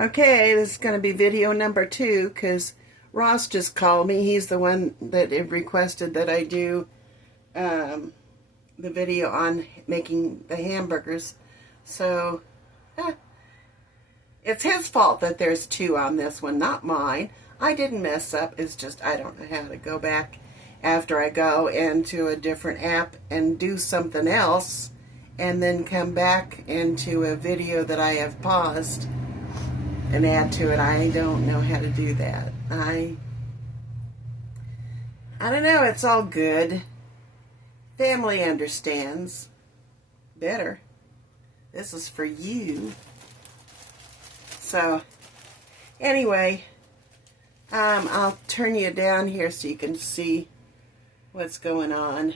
Okay, this is going to be video number 2 because Ross just called me. He's the one that requested that I do the video on making the hamburgers. So, it's his fault that there's 2 on this one, not mine. I didn't mess up. It's just I don't know how to go back after I go into a different app and do something else and then come back into a video that I have paused and add to it. I don't know how to do that. I don't know. It's all good. Family understands better. This is for you. So, anyway, I'll turn you down here so you can see what's going on.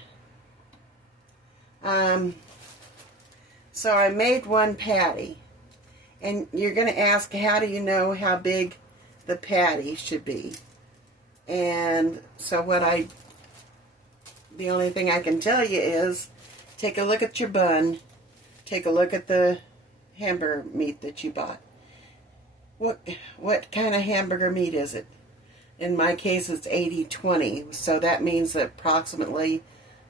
So I made one patty. And you're going to ask, how do you know how big the patty should be? And so the only thing I can tell you is, take a look at your bun, take a look at the hamburger meat that you bought. What kind of hamburger meat is it? In my case, it's 80-20, so that means that approximately,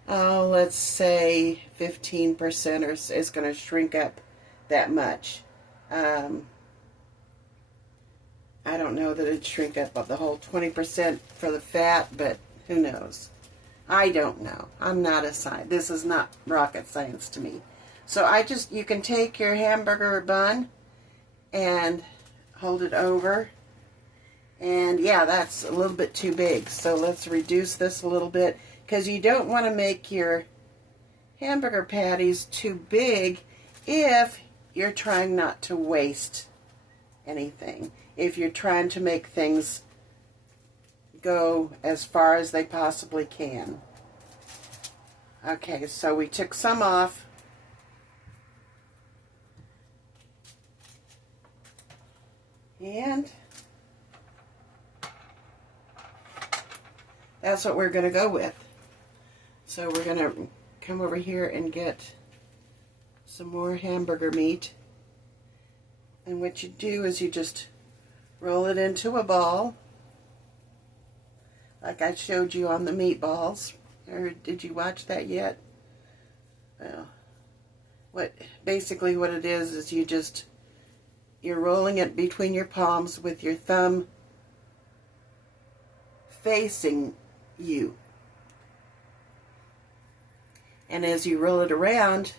let's say 15% is going to shrink up that much. I don't know that it'd shrink up of the whole 20% for the fat, but who knows? I don't know. I'm not a scientist. This is not rocket science to me. So you can take your hamburger bun and hold it over. And yeah, that's a little bit too big. So let's reduce this a little bit, because you don't want to make your hamburger patties too big if you're trying not to waste anything. If you're trying to make things go as far as they possibly can. Okay, so we took some off. And that's what we're going to go with. So we're going to come over here and get some more hamburger meat. And what you do is you just roll it into a ball, like I showed you on the meatballs. Or did you watch that yet? Well, basically what it is you're rolling it between your palms with your thumb facing you. And as you roll it around,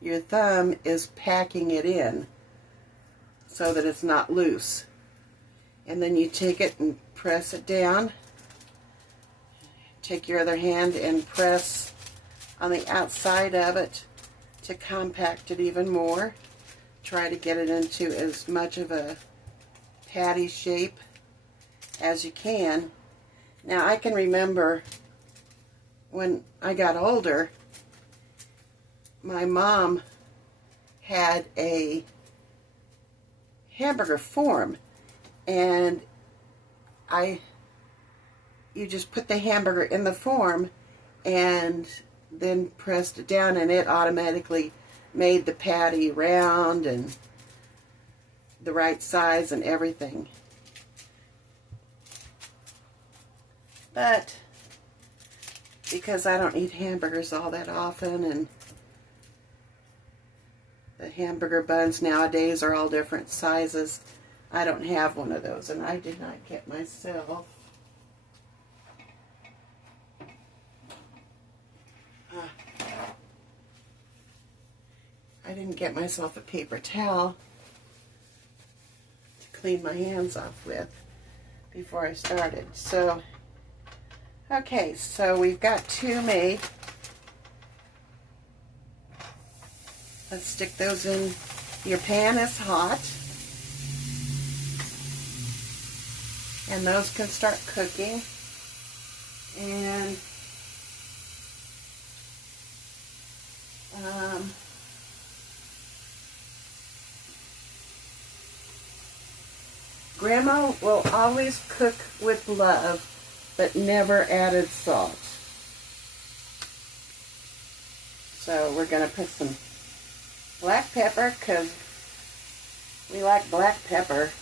your thumb is packing it in so that it's not loose. And then you take it and press it down. Take your other hand and press on the outside of it to compact it even more. Try to get it into as much of a patty shape as you can. Now, I can remember when I got older, my mom had a hamburger form, and you just put the hamburger in the form and then pressed it down, and it automatically made the patty round and the right size and everything. But because I don't eat hamburgers all that often, and the hamburger buns nowadays are all different sizes, I don't have one of those, and I did not get myself a paper towel to clean my hands off with before I started. So, okay, so we've got 2 made. Let's stick those in. Your pan is hot, and those can start cooking. And Grandma will always cook with love, but never added salt. So we're going to put some black pepper, because We like black pepper.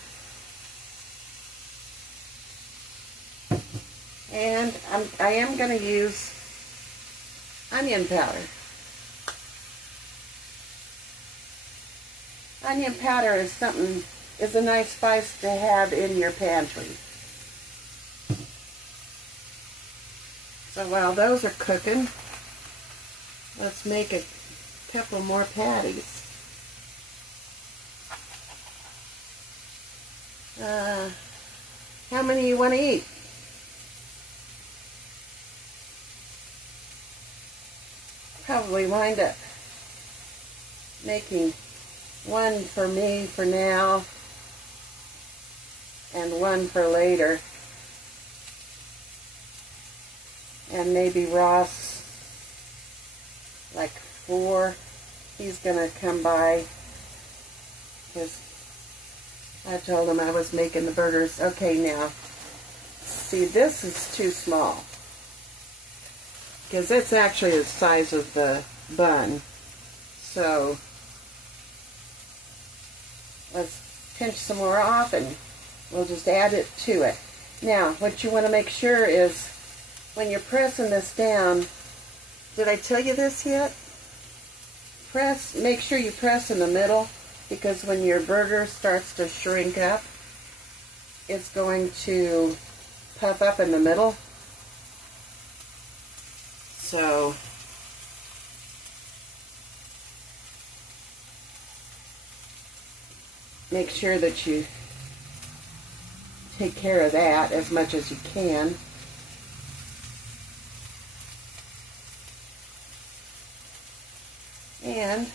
And I am going to use onion powder. Onion powder is a nice spice to have in your pantry. So while those are cooking, let's make a couple more patties. How many you want to eat? Probably wind up making one for me for now and one for later. And maybe Ross, like 4, he's gonna come by because I told him I was making the burgers. Okay, now, see, this is too small because it's actually the size of the bun. So let's pinch some more off and we'll just add it to it. Now, what you want to make sure is when you're pressing this down, did I tell you this yet? Make sure you press in the middle, because when your burger starts to shrink up, it's going to puff up in the middle. So make sure that you take care of that as much as you can. And,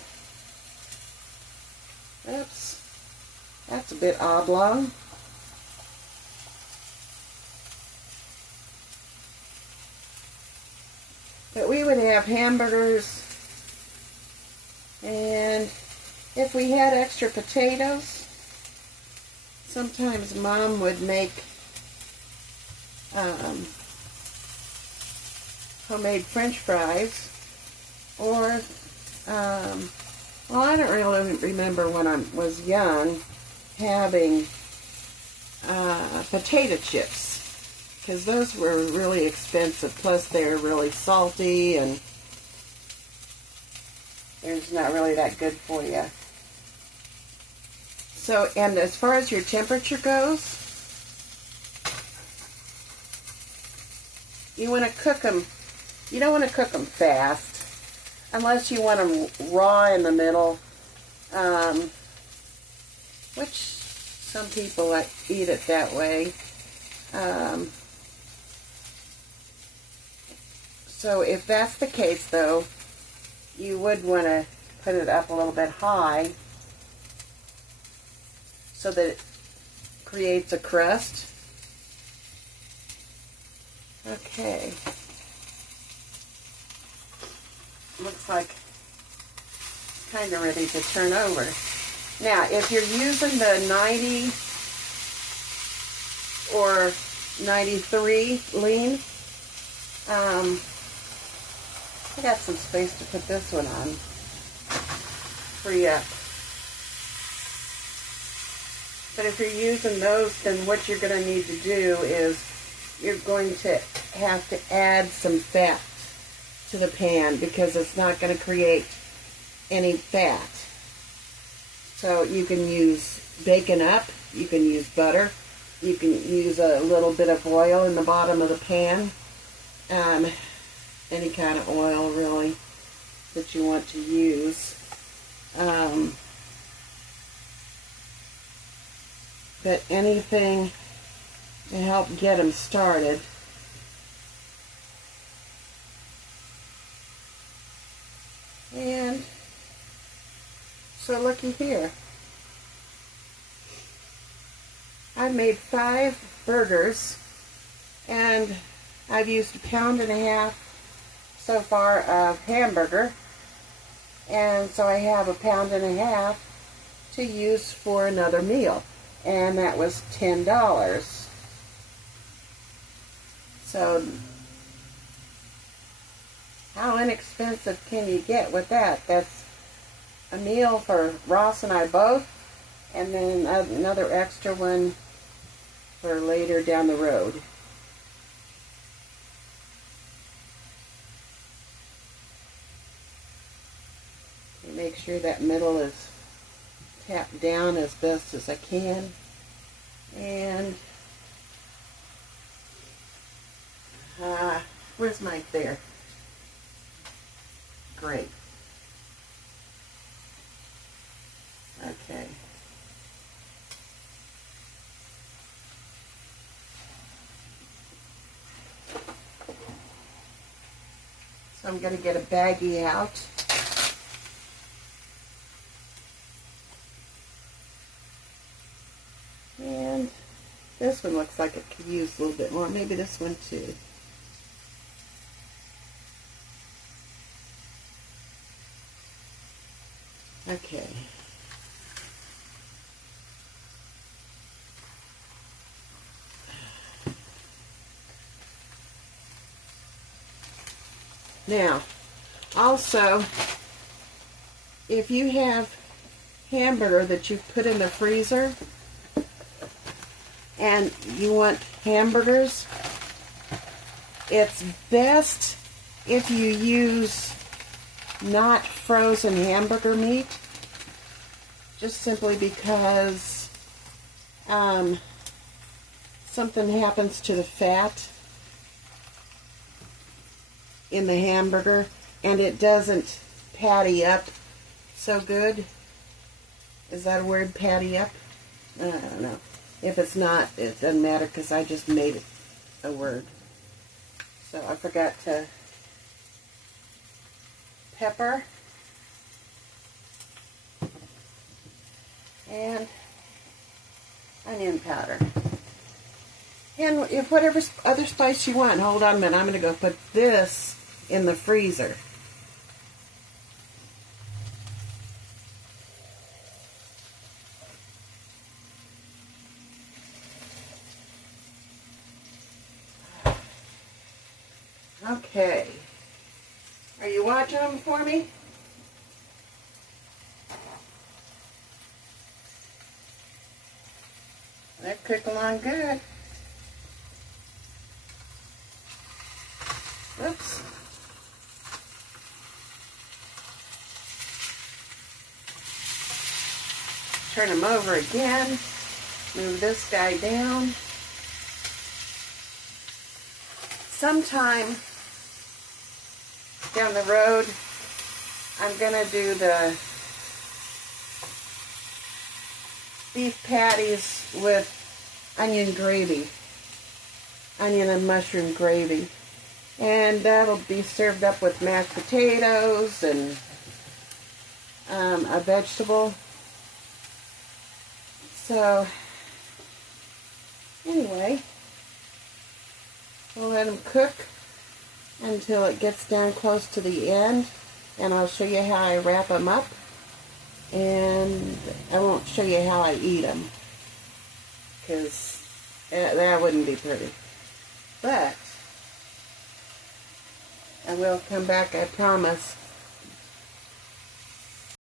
oops, that's a bit oblong. But we would have hamburgers, and if we had extra potatoes, sometimes Mom would make homemade French fries, or well, I don't really remember when I was young having potato chips, because those were really expensive, plus they're really salty and they're just not really that good for you. So, and as far as your temperature goes, you want to cook them, you don't want to cook them fast, unless you want them raw in the middle, which some people eat it that way. So if that's the case, though, you would want to put it up a little bit high so that it creates a crust. Okay. Looks like it's kind of ready to turn over. Now, if you're using the 90 or 93 lean, I got some space to put this one on. Free up. But if you're using those, then what you're going to need to do is you're going to have to add some fat to the pan, because it's not going to create any fat. So you can use bacon up, you can use butter, you can use a little bit of oil in the bottom of the pan, any kind of oil really that you want to use. But anything to help get them started. And so looky here. I've made 5 burgers, and I've used 1.5 pounds so far of hamburger, and so I have 1.5 pounds to use for another meal, and that was $10. So how inexpensive can you get with that? That's a meal for Ross and I both, and then another extra one for later down the road. Make sure that middle is tapped down as best as I can. And where's my there? Great. Okay. So I'm going to get a baggie out. And this one looks like it could use a little bit more. Maybe this one too. Okay. Now, also, if you have hamburger that you put in the freezer and you want hamburgers, it's best if you use not frozen hamburger meat, just simply because something happens to the fat in the hamburger and it doesn't patty up so good. Is that a word, patty up? I don't know. If it's not, it doesn't matter because I just made it a word. So I forgot to pepper and onion powder. And if whatever other spice you want. Hold on a minute. I'm going to go put this in the freezer. Okay. Are you watching them for me? They cook along good. Oops. Turn them over again. Move this guy down. Sometime down the road, I'm going to do the beef patties with onion gravy, onion and mushroom gravy. And that'll be served up with mashed potatoes and a vegetable. So, anyway, we'll let them cook until it gets down close to the end. And I'll show you how I wrap them up. And I won't show you how I eat them, because that wouldn't be pretty. But I will come back, I promise,